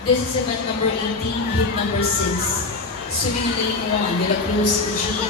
This is event number 18, hit number 6. Swimming lane 1, De La Cruz, Jean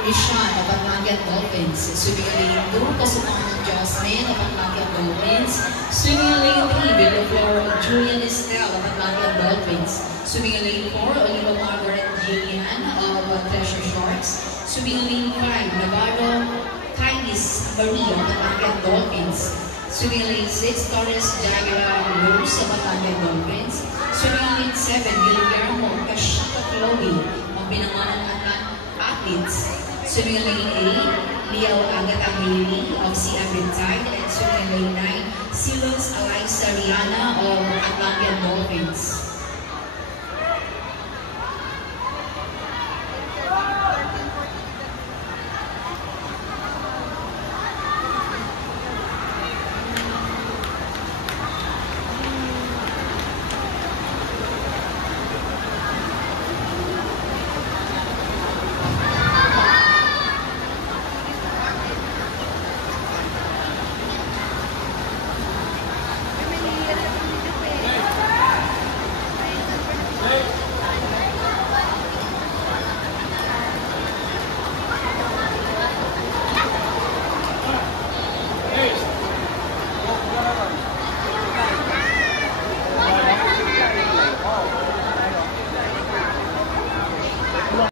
Rishan of Atlantic Dolphins. Swimming lane 2, Kasukanan Jasmine of Atlantic Dolphins. Swimming lane 3, Villaflor Julian Estelle of Atlantic Dolphins. Swimming lane 4, Oliva Margaret Jillian of Treasure Sharks. Swimming lane 5, Navarro Kainis Marie of Atlantic Dolphins. Swimming lane 6, Torres Jaguar Rose of Atlantic Dolphins. Swimming lane 7, Guillermo Kashika Chloe of Binangonan Athletes. Swimming lane 8, Leo Agatha Haley of CM Riptide. And swimming lane 9, Silos Eliza Rihanna of